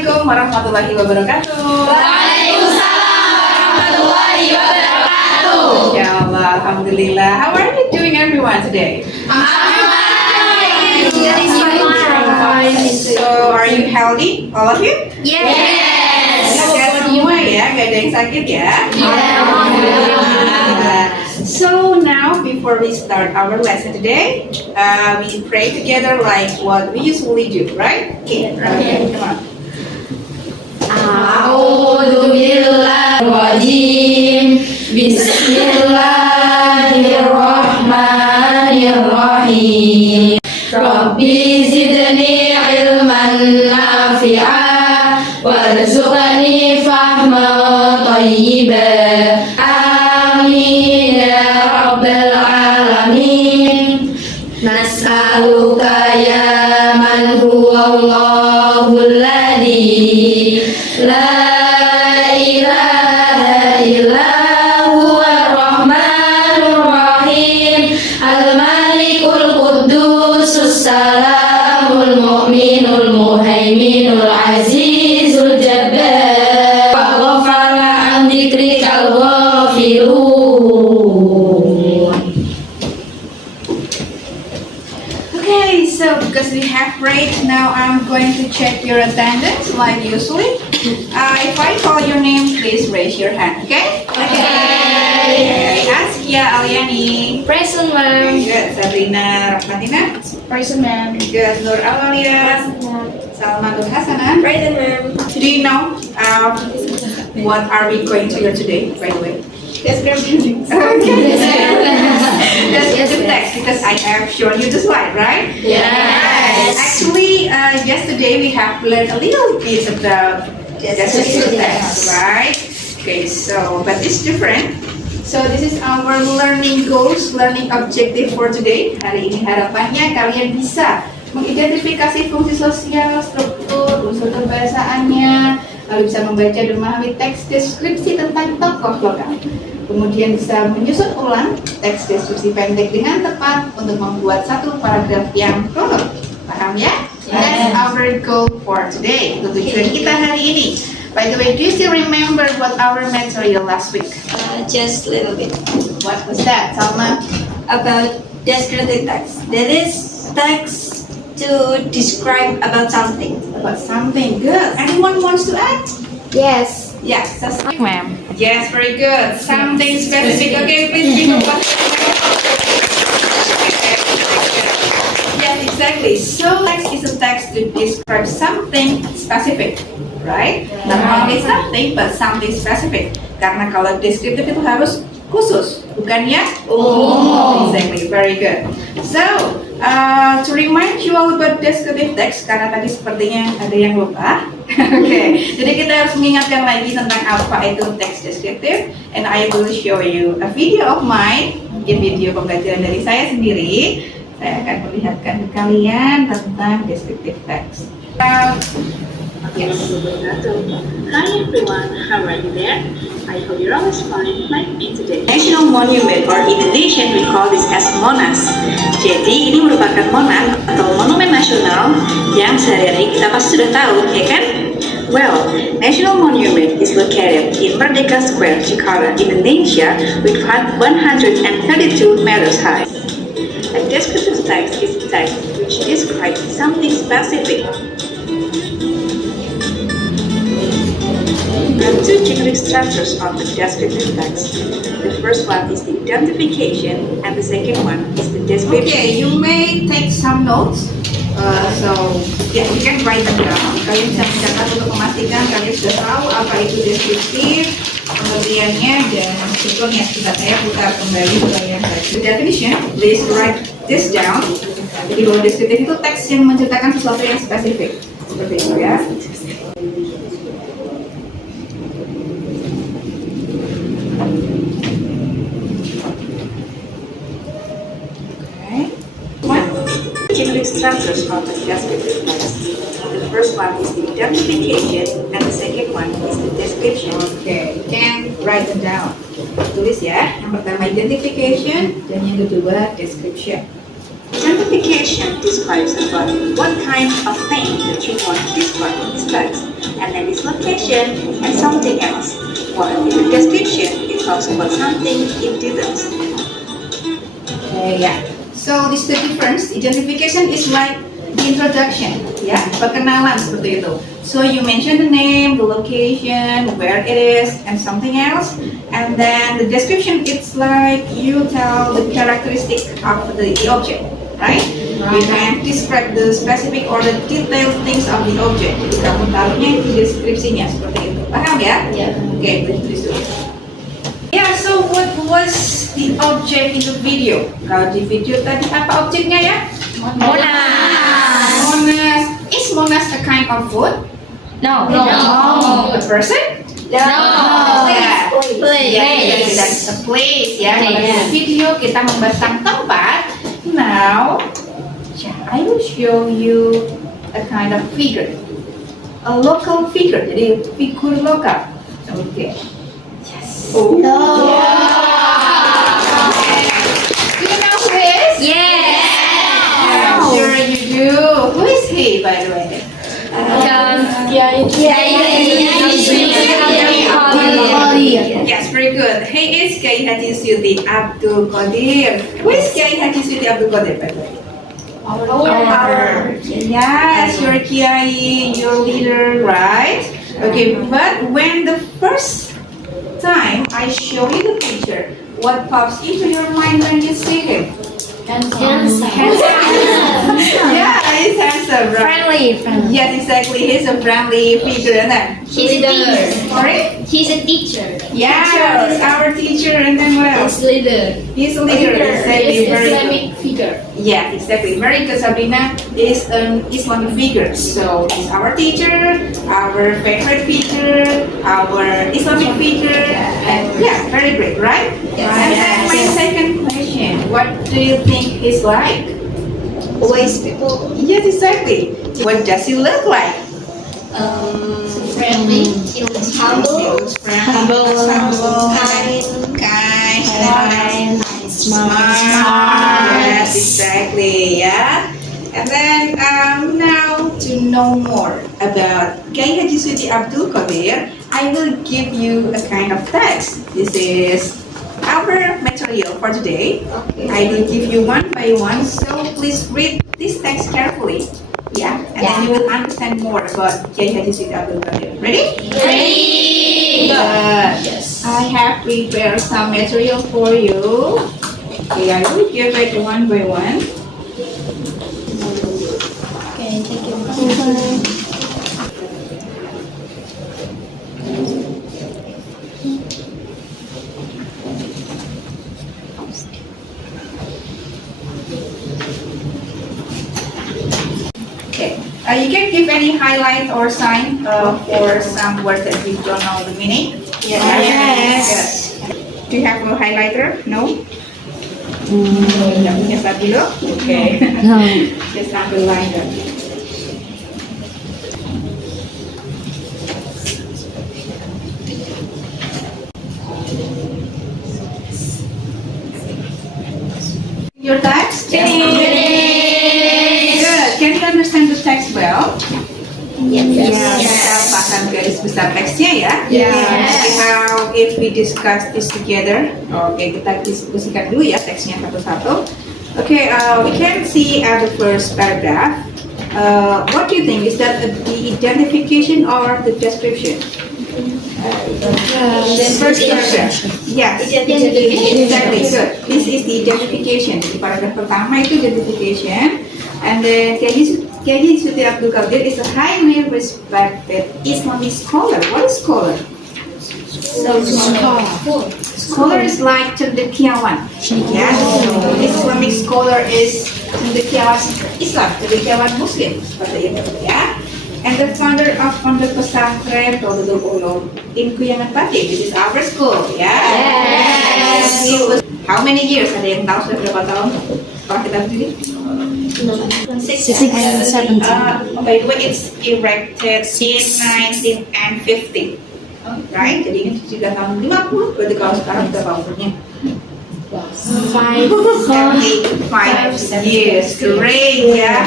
Assalamualaikum warahmatullahi wabarakatuh. Waalaikumsalam warahmatullahi wabarakatuh. Insyaallah, alhamdulillah. How are you doing everyone today? So, are you healthy, all of you? Yes. Sehat semua ya, gak ada yang sakit ya? So now, before we start our lesson today, we pray together like what we usually do, right? Okay, come on. A'udzu billahi rajim. Bismillahirrahmanirrahim. Rabbi zidni ilman nafi'a warzuqni fahman thayyiban. Amin ya rabbal alamin. Nas'aluka ya man huwa Allahul ladzi la ilaha illa huwa rahmanur rahim al-malikul quddusus salamul mu'minul muhaiminul azizul jabbar wa ghafara an dzikrikal ghafirun. Okay, so because we have prayed, now I'm going to check your attendance like usually. If I call your name, please raise your hand, okay? Okay. Askia Aliani. Present, Very good. Sabrina Rahmatina. Present, ma'am. Good. Nur Amalia. Salma Nur Hasanah. Present, ma'am. Do you know what are we going to learn today, by the way? Description. Okay. That's the text because I have shown you the slide, right? Yes. Actually, yesterday we have learned a little bit about descriptive text, right? Okay, so but it's different. So this is our learning goals, learning objective for today. Hari ini harapannya kalian bisa mengidentifikasi fungsi sosial, struktur, unsur kebahasaannya, lalu bisa membaca dan memahami teks deskripsi tentang tokoh lokal. Kemudian bisa menyusun ulang teks deskripsi pendek dengan tepat untuk membuat satu paragraf yang runut. Paham ya? That's our goal for today. Itu tujuan kita hari ini. By the way, do you still remember what our material last week? Just a little bit. What was that, Salma? About descriptive text. That is text to describe about something. About something. Good. Anyone wants to add? Yes. Yes, that's right, ma'am. Yes, very good. Something specific. Okay, please think of what. Yes, exactly. So text is a text to describe something specific, right? Not only something, but something specific. Karena kalau deskriptif itu harus khusus, bukannya umum. Exactly, very good. So, to remind you all about descriptive text, karena tadi sepertinya ada yang lupa. Oke, jadi kita harus mengingatkan lagi tentang apa itu teks deskriptif. And I will show you a video of mine, mungkin video pembelajaran dari saya sendiri. Saya akan perlihatkan ke kalian tentang descriptive text. Yes. Hi everyone, how are you there? I hope you're always fine like me today. National Monument or in Indonesian we call this as Monas. Jadi ini merupakan monas atau monumen nasional yang sehari-hari kita pasti sudah tahu, ya kan? Well, National Monument is located in Merdeka Square, Jakarta, Indonesia with 132 meters high. A descriptive text is a text which describes something specific. There are two generic structures of the descriptive text. The first one is the identification, and the second one is the description. Okay, you may take some notes. So, yeah, you can write them down. Kalian bisa mencatat untuk memastikan kalian sudah tahu apa itu deskriptif, pengertiannya dan strukturnya. Sudah saya putar kembali ke layar tadi. The definition, please write this down. Jadi bahwa deskriptif itu teks yang menceritakan sesuatu yang spesifik. Seperti itu ya. Generic structures of the descriptive text. The first one is the identification, and the second one is the description. Okay, you can write them down. Tulis ya. Yang pertama identification dan yang kedua description. Identification describes about what kind of thing that you want to describe in this text, and then this location and something else. While in the description, it talks about something in details. Okay, yeah. So this is the difference. Identification is like the introduction, ya, perkenalan seperti itu. So you mention the name, the location, where it is, and something else. And then the description, it's like you tell the characteristic of the object, right? You can describe the specific or the detailed things of the object. Jadi kamu taruhnya di deskripsinya seperti itu. Paham ya? Yeah. Okay, tulis dulu. Yeah, so what was the object in the video? Kalau di video tadi apa objeknya ya? Monas. Monas. Is Monas a kind of food? No. A person? No. Yeah. Place. Yeah, that's a place ya. Kalau Yeah. di video kita membahas tentang tempat. Now, I will show you a kind of figure. A local figure. Jadi figur lokal. Okay. Oh. No. Do you know who is? Yes. I'm sure you do. Who is he, by the way? Yes, very good. He is Kiai Haji Suyuti Abdul Qadir. Who is Kiai Haji Suyuti Abdul Qadir, by the way? Yes, your Kiai, your leader, right? Okay, but when the first time I show you the picture, what pops into your mind when you see him? Handsome. Yeah, he's handsome, right? Friendly. Yes, exactly. He's a friendly figure, and then He's a teacher. sorry. He's a teacher. Yeah, he's our teacher, and then what else? leader. He's a leader. Exactly. Very good. figure. Yeah, exactly. Very good. Sabrina is an Islamic figure. So he's our teacher, our favorite figure, our Islamic figure, and yeah, very great, right? Yes. And then my second question: what do you think he's like? Always people. Yes, exactly. What does he look like? Friendly. Humble. Humble, Kind. kind, and then what else? Smart. Yes, exactly. Yeah. And then now to know more about Kiai Haji Suyuti Abdul Qadir, I will give you a kind of text. This is our material for today. I will give you one by one, so please read this text carefully. Yeah, and then you will understand more about Kiai Haji Suyuti Abdul Qadir. Ready? Ready. Yes. I have prepared some material for you. Okay, I will give it one by one. Okay, thank you. Okay. You can give any highlight or sign for some words that you don't know the meaning. Yes. Good. Do you have a highlighter? No? Tidak punya stabilo? Oke. Just underline them. Your text? Yes. Good. Can you understand the text well? Yes. Kita paham garis besar teksnya ya. Yes. How if we discuss this together? Oke, kita diskusikan dulu ya teksnya satu-satu. Okay, we can see at the first paragraph. What do you think? Is that the identification or the description? First paragraph. Yes. Exactly. Good. This is the identification. Di paragraf pertama itu identification. And then Kiai Suyuti Abdul Qadir is a highly respected Islamic scholar. What is scholar? Scholar is like cendekiawan. Yeah. So Islamic scholar is cendekiawan Islam, cendekiawan Muslim seperti itu ya. And the founder of Pondok Pesantren Rodotul Ulum in Kuyangan Pati. This is our school, ya. Yes. It was how many years? Ada yang tahu sudah berapa tahun? Kalau kita berdiri? 17. By the way, it's erected in 1950, right? Jadi ini sudah tahun 50, berarti kalau sekarang berapa umurnya? 5 years. Great, yeah.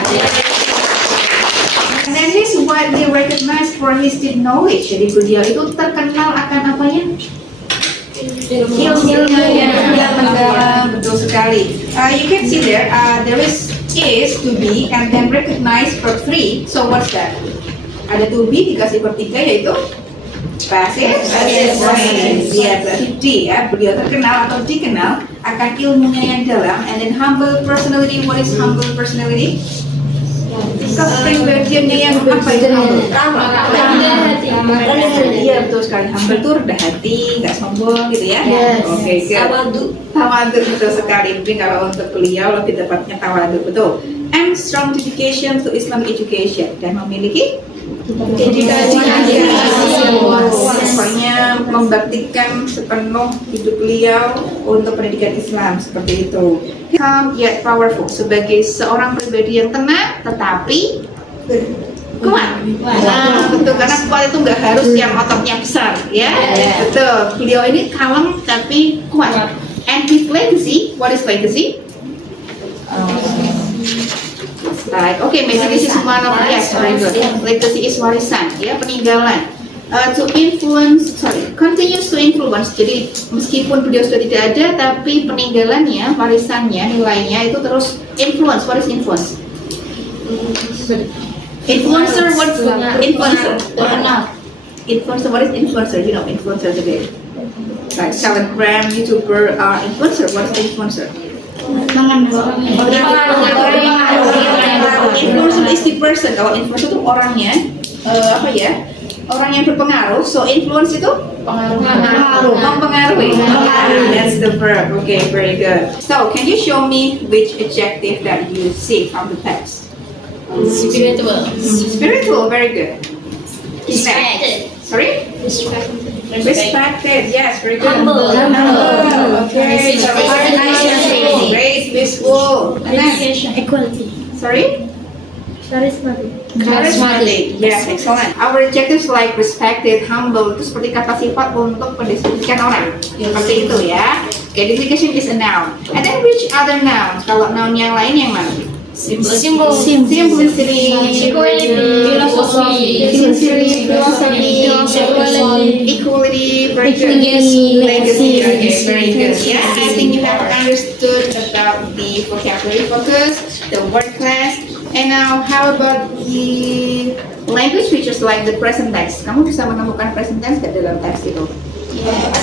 And then he's widely recognized for his deep knowledge. Jadi beliau itu terkenal akan apanya? Ilmunya yang mendalam, betul sekali. You can see there, there is to be and then recognized verb 3. So what's that? Ada to be dikasih verb 3 yaitu passive voice. Ya, berarti D ya. Beliau terkenal atau dikenal akan ilmunya yang dalam. And then humble personality. What is humble personality? Kepribadiannya yang apa itu humble? Iya betul sekali. Humble itu rendah hati, nggak sombong gitu ya. Oke, tawadu betul sekali. Mungkin kalau untuk beliau lebih tepatnya tawadu betul. And strong dedication to Islamic education dan memiliki pokoknya membaktikan sepenuh hidup beliau untuk pendidikan Islam seperti itu. Calm yet powerful, sebagai seorang pribadi yang tenang tetapi kuat. Betul, karena kuat itu nggak harus yang ototnya besar, ya. Betul. Beliau ini kalem tapi kuat. And his legacy, what is legacy? Like, okay, maybe this is one of very good. Legacy is warisan, ya, peninggalan. To influence, continues to influence. Jadi meskipun beliau sudah tidak ada, tapi peninggalannya, warisannya, nilainya itu terus influence. What is influence? Influencer, what? Influencer. Influencer, what is influencer? You know, influencer today. Like Telegram, YouTuber, influencer. What is influencer? Influencer is the person. Kalau influencer itu orangnya, apa ya? Orang yang berpengaruh. So influence itu mempengaruhi. That's the verb. Okay, very good. So can you show me which adjective that you see from the text? Spiritual. Spiritual, very good. Respected. Sorry? Respected. Yes, very good. Humble. Okay. Great, peaceful. And then, Equality. sorry? Charismatic. Yes, excellent. Our adjectives like respected, humble itu seperti kata sifat untuk mendeskripsikan orang. Seperti itu ya. Okay, description is a noun. And then which other noun? Kalau noun yang lain yang mana? Simplicity. Simplicity. Philosophy. Equality. Very good. Legacy. Okay, very good. Yeah, I think you have understood about the vocabulary focus, the word class. And now, how about the language features like the present tense? Kamu bisa menemukan present tense nggak dalam teks itu?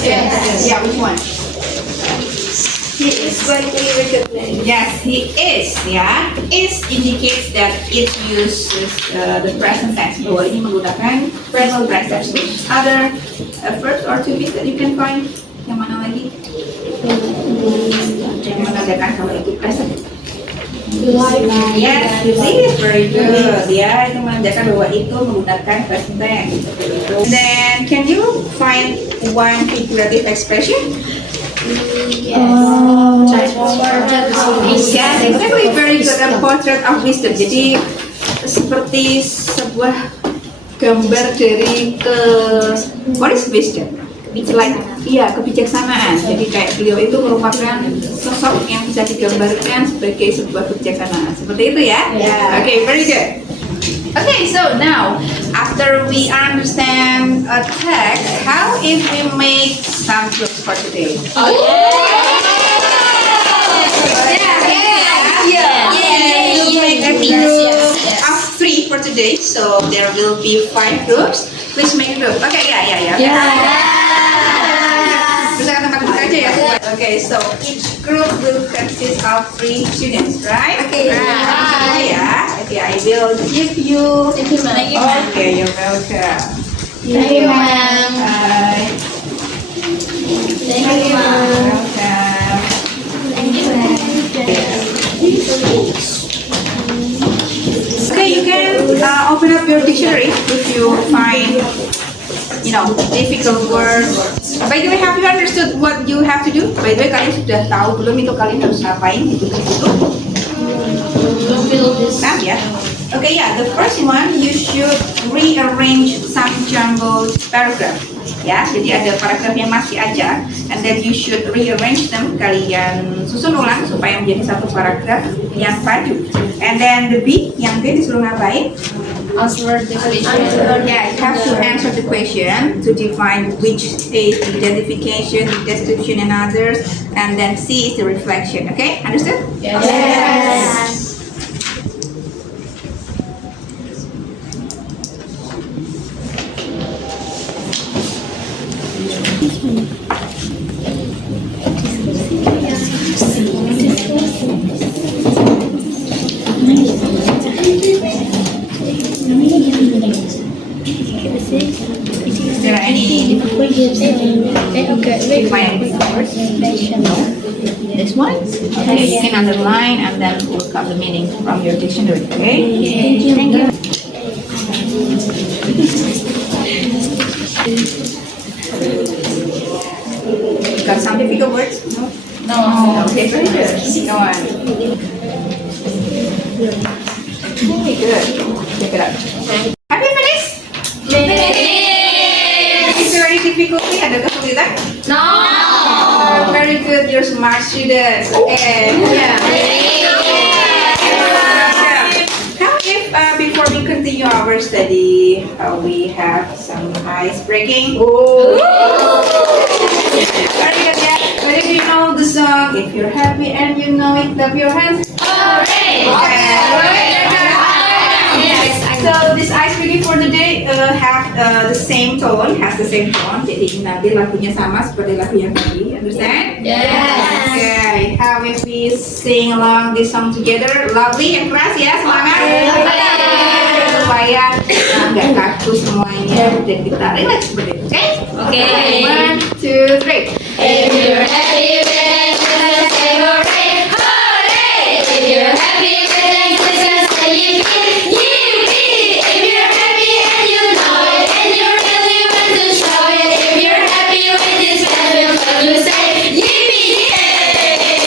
Yes. Yeah, which one? He is widely recognized. Yes, he is. Ya, is indicates that it uses the present tense. Bahwa ini menggunakan present tense. Which other verbs or to be that you can find? Yang mana lagi? Yang menandakan kalau itu present. Yes, this very good. Ya, itu menandakan bahwa itu menggunakan present tense. And then, can you find one figurative expression? Yes, exactly. Very good. A portrait of wisdom. Jadi seperti sebuah gambar dari what is wisdom? It's like, iya, kebijaksanaan. Jadi kayak beliau itu merupakan sosok yang bisa digambarkan sebagai sebuah kebijaksanaan. Seperti itu ya? Yeah. Okay, very good. Okay, so now after we understand a text, how if we make some groups for today? We'll make a group of 3 for today. So there will be 5 groups. Please make a group. Okay, yeah. Bisa tempat aja ya. Okay, so each group will consist of 3 students, right? Okay. Right. Okay, I will give you. Thank you, ma'am. Okay, you're welcome. Thank you, ma'am. Bye. Thank you, ma'am. Welcome. Thank you, ma'am. Okay, you can open up your dictionary if you find, difficult words. By the way, have you understood what you have to do? By the way, kalian sudah tahu belum itu kalian harus ngapain di situ? Nah, ya. Okay, yeah. The first one, you should rearrange some jumbled paragraph. Ya, jadi ada paragraf yang masih aja, and then you should rearrange them. Kalian susun ulang supaya menjadi satu paragraf yang padu. And then the B, yang B disuruh ngapain? Answer the question. Yeah, you have to answer the question to define which is the identification, the description, and others, and then C is the reflection. Okay, understood? Yes. Is there any define any words? This one? Okay, you can underline and then look up the meaning from your dictionary. Okay? Thank you. You got some difficult words? No. Okay, very good. Go on. Very good. Check it out. Have you finished? Is there any difficulty? Ada kesulitan? No. Oh, very good. You're smart students. Okay. Yeah. Now, if before we continue our study, we have some ice breaking. Oh. Very good. Yeah. Whether you know the song, if you're happy and you know it, clap your hands. Okay. So this ice breaking for the day have the same tone, has the same tone. Jadi nanti lagunya sama seperti lagu yang tadi. Understand? Yes. Okay. How if we sing along this song together? Lovely, yang keras ya, semangat. Supaya nggak kaku semuanya dan kita relax seperti itu. Oke? One, two, three. If you're happy, then just say hooray, hooray! If you're happy, then just say yippee, yippee! If you're happy and you know it, and you really want to show it, if you're happy with this dance, we'll come to say yippee, yay!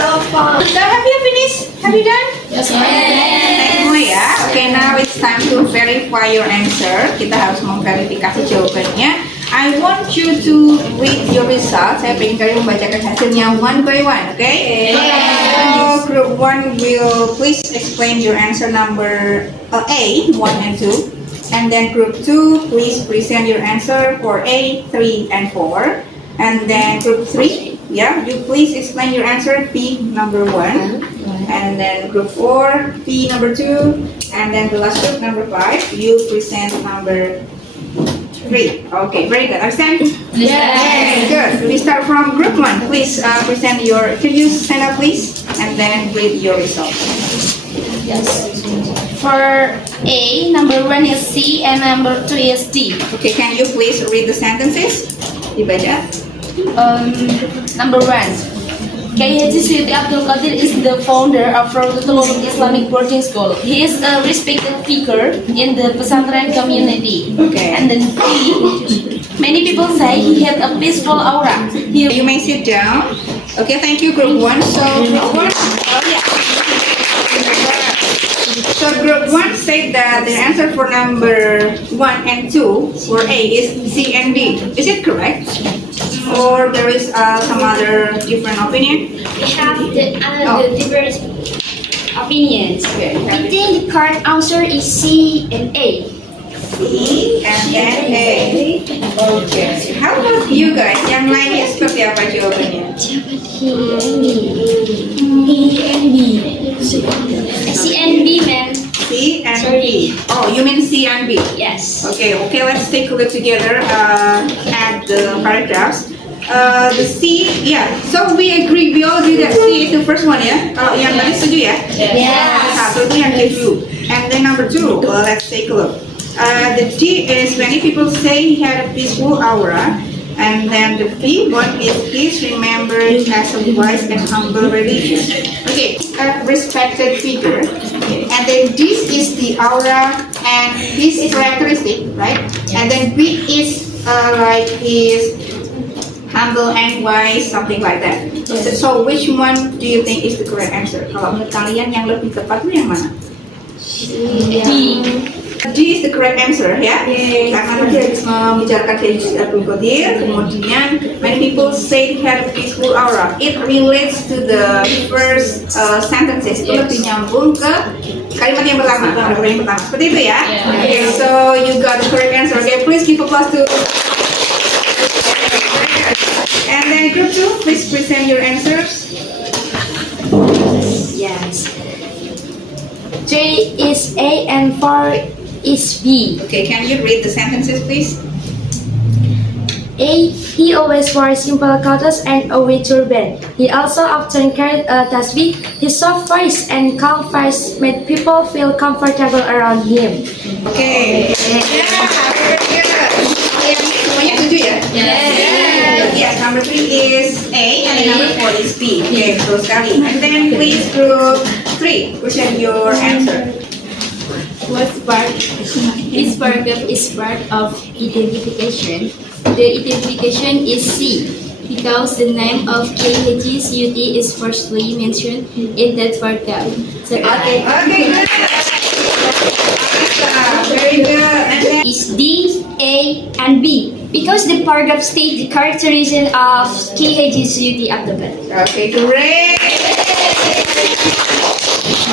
So fun. So have you finished? Have you done? Yes, Semua ya. Okay, now it's time to verify your answer. Kita harus memverifikasi jawabannya. I want you to read your results. Saya ingin kalian membacakan hasilnya one by one, okay? So group 1 will please explain your answer number A, 1 and 2. And then group 2, please present your answer for A, 3 and 4. And then group 3, yeah, you please explain your answer P number 1. And then group 4, P number 2. And then the last group number 5, you present number 3. Okay, very good. Understand? Yes. Good. We start from group 1. Please present your. Can you stand up, please, and then read your results. Yes. For A, number 1 is C and number 2 is D. Okay, can you please read the sentences? Dibaca. Number 1. Kiai Haji Suyuti Abdul Qadir is the founder of Rawdatul Ulum Islamic Boarding School. He is a respected figure in the pesantren community. Okay. And then B, many people say he had a peaceful aura. You may sit down. Okay, thank you, group 1. So group 1. Oh yeah. So group 1 said that the answer for number 1 and 2 for A is C and D. Is it correct? Or there is some other different opinion? We have the Oh. different opinions. Okay, you have I think the correct answer is C and A. C and then A. Okay. How about you guys? Yang lainnya seperti apa jawabannya? C and B, man. C and Sorry. B. Oh, you mean C and B? Yes. Okay, let's take a look together at the paragraphs. The C, yeah. So we all agree that C is the first one, ya. Kalau yang tadi setuju ya? Yes. Satu itu yang keju. And then number 2, let's take a look. The D is many people say he had a peaceful aura. And then the P one is please remembered as a wise and humble religious. Okay, a respected figure. And then this is the aura and this characteristic, right? And then B is like his humble and wise, something like that. So which one do you think is the correct answer? Kalau menurut kalian yang lebih tepat itu yang mana? D. D is the correct answer ya. Karena tadi habis membicarakan K.H. Abdul Qadir, kemudian many people say he had a peaceful aura. It relates to the first sentences. Itu lebih nyambung ke kalimat yang pertama. Kalimat yang pertama. Seperti itu ya. Okay, so you got the correct answer. Okay, please give applause to. And then group 2, please present your answers. Yes. 3 is A and 4 is B. Okay, can you read the sentences, please? A. He always wore simple clothes and a white turban. He also often carried a tasbih. His soft voice and calm face made people feel comfortable around him. Okay. Yeah, very good. Semuanya setuju ya? Yes, number 3 is A and then number 4 is B. Okay, betul sekali. And then please group 3, present your answer. What's part? This paragraph is part of identification. The identification is C because the name of K.H. Suyuti is firstly mentioned in that paragraph. So, Okay, good. Very good. And then Is D, A, and B because the paragraph states the characteristic of K.H. Suyuti Abdul Qadir. okay, great.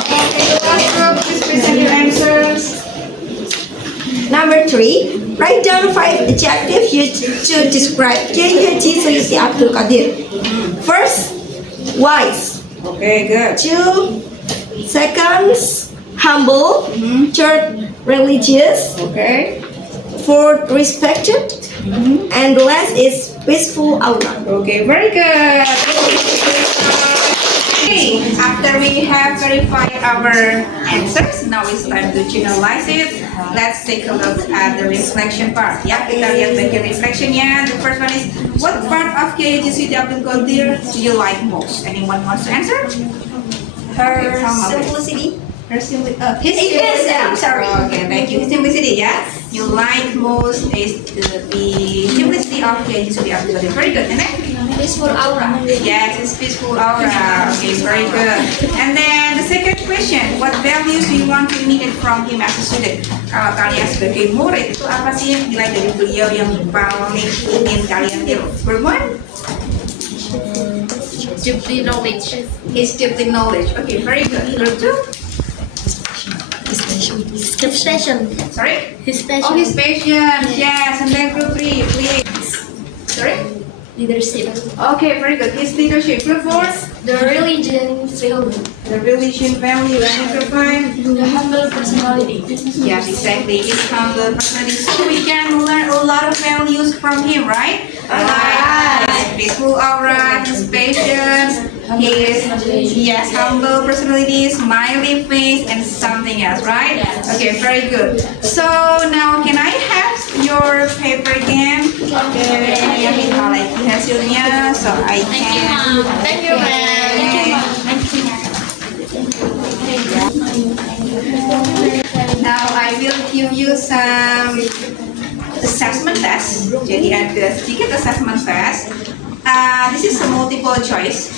Okay, last group, please present your answers. Number 3, write down 5 adjectives used to describe K.H. Suyuti Abdul Qadir. First, wise. Okay, good. 2, seconds, humble. 3rd, religious. Okay. 4th, respected. And the last is peaceful aura. Okay, very good. Okay, after we have verified our answers, now it's time to generalize it. Let's take a look at the reflection part. Ya, kita lihat bagian reflectionnya. The first one is, what part of K.H. Suyuti Abdul Qadir do you like most? Anyone wants to answer? Her Sama. simplicity. His simplicity. Yes, I'm sorry. Okay, thank you. His simplicity, yeah. You like most is the simplicity of K.H. Suyuti Abdul Qadir. Very good. And then? Peaceful aura. Yes, it's peaceful aura. Okay, very good. And then the second question, what values do you want to imitate from him as a student? Kalau kalian sebagai murid itu apa sih nilai dari beliau yang paling ingin kalian tiru? Group 1? deeply knowledge. His deeply knowledge. Okay, very good. Group 2? His passion. Sorry? His Oh, his patience. Yes. And then group 3, please. Sorry? leadership. Okay, very good. His leadership. Group 4? The religion value. The religion value. And group 5? The humble personality. Yes, exactly. His humble personality. So we can learn a lot of values from him, right? Like his peaceful aura, his patience, his humble personality, smiling face, and something else, right? Okay, very good. So now can I have your paper again? Okay, saya minta lagi hasilnya, so I can. Thank you, Now I will give you some assessment test. Jadi ada sedikit assessment test. This is a multiple choice.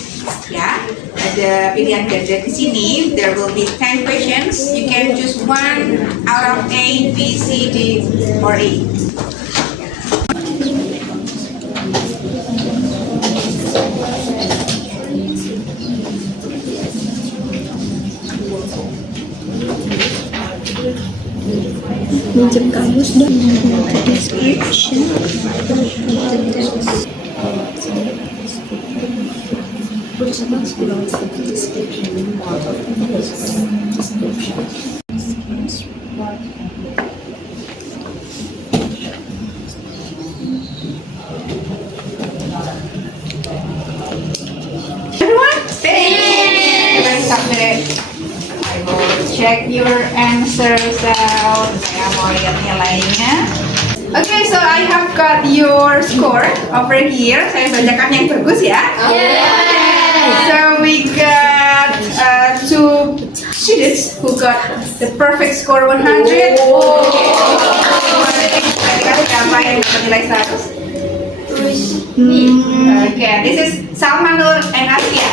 Ya, ada pilihan ganda di sini. There will be 10 questions. You can choose one out of A, B, C, D, or E. Minjem kamus dong. Description. Everyone, stay. Let's submit. I will check your answers out. Saya mau lihat nilainya. Okay, so I have got your score over here. Saya bacakan yang bagus ya. So we got two students who got the perfect score 100. Okay. Dikasih berapa yang dapat nilai 100? Okay, this is Salman Nur and Asia.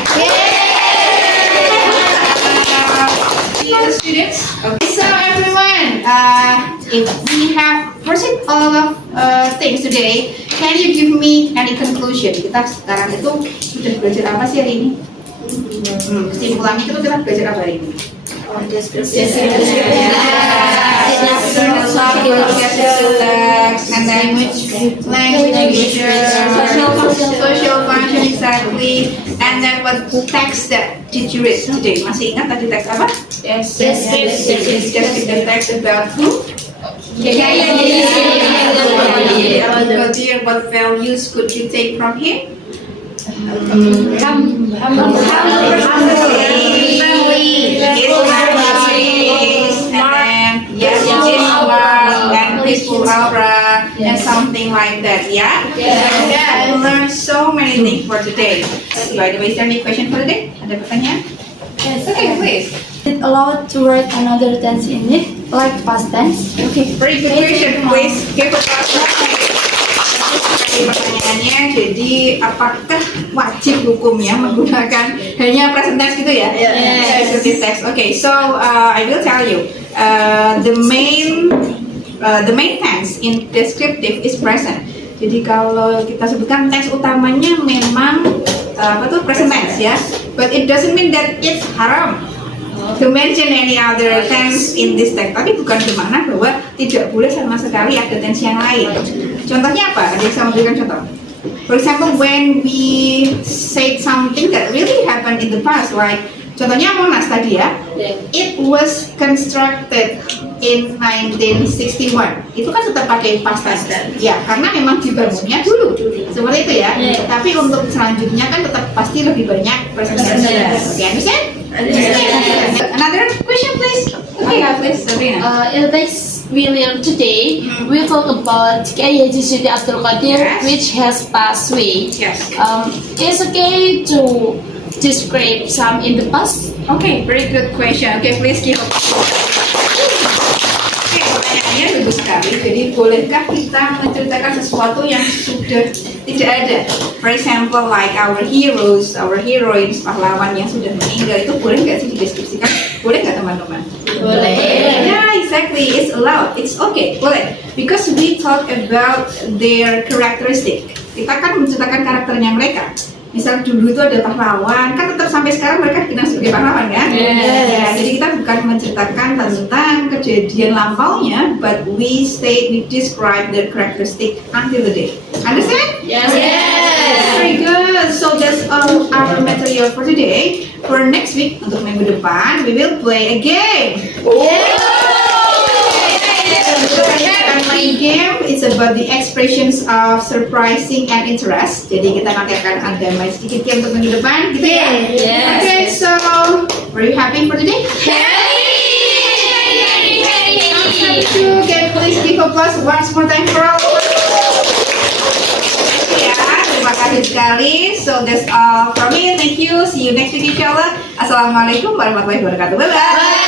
the students. Okay, so everyone, if we have proceed all of things today, can you give me any conclusion? Kita sekarang itu sudah belajar apa sih hari ini? Kesimpulannya itu kita belajar apa hari ini? And language, social function exactly, and then what text that did you read today? Masih ingat tadi teks apa? Yes. The text about who? What values could you take from him? And peaceful aura and something like that, yeah? Yeah. We learned so many things for today. By the way, is there any question for today? Ada pertanyaan? Yes. Okay, please. It allowed to write another tense in it, like past tense. Okay, very good question. Please give a clap. Pertanyaannya, jadi apakah wajib hukumnya menggunakan hanya present tense gitu ya? Yes. Present tense. Okay, so I will tell you, the main tense in descriptive is present. Jadi kalau kita sebutkan teks utamanya memang present tense ya, but it doesn't mean that it's haram to mention any other tense in this text. Tapi bukan bermakna bahwa tidak boleh sama sekali ada tense yang lain. Contohnya apa? Ada yang saya memberikan contoh. For example, when we said something that really happened in the past, like contohnya Monas tadi ya, it was constructed in 1961. Itu kan tetap pakai past tense. Ya, karena memang dibangunnya dulu. Seperti itu ya. Tapi untuk selanjutnya kan tetap pasti lebih banyak present tense. Okay, understand? Another question, please. Okay, please, Sabrina. In the text we learned today, we talk about Kiai Haji Siti Abdul Qadir, Yes. which has passed away. Yes. It's okay to describe some in the past. Okay, very good question. Okay, please give a Oke, pertanyaannya bagus sekali. Jadi, bolehkah kita menceritakan sesuatu yang sudah tidak ada? For example, like our heroes, our heroines, pahlawan yang sudah meninggal, itu boleh nggak sih dideskripsikan? Boleh nggak teman-teman? Boleh. Yeah, exactly. It's allowed. It's okay. Boleh. Because we talk about their characteristic. Kita kan menceritakan karakternya mereka. Misal dulu itu ada pahlawan, kan tetap sampai sekarang mereka dikenal sebagai pahlawan kan? Ya, jadi kita bukan menceritakan tentang kejadian lampaunya, but we describe their characteristic until the day. Understand? Yes. Very good. So that's all our material for today. For next week, untuk minggu depan, we will play a game. Akan main game, it's about the expressions of surprising and interest. Jadi kita nanti akan ada main sedikit game untuk minggu depan, gitu ya? Yes. Okay, so are you happy for today? Can please give applause once more time for all. Ya, terima kasih sekali. So that's all from me. Thank you. See you next week inshallah. Assalamualaikum warahmatullahi wabarakatuh. Bye bye.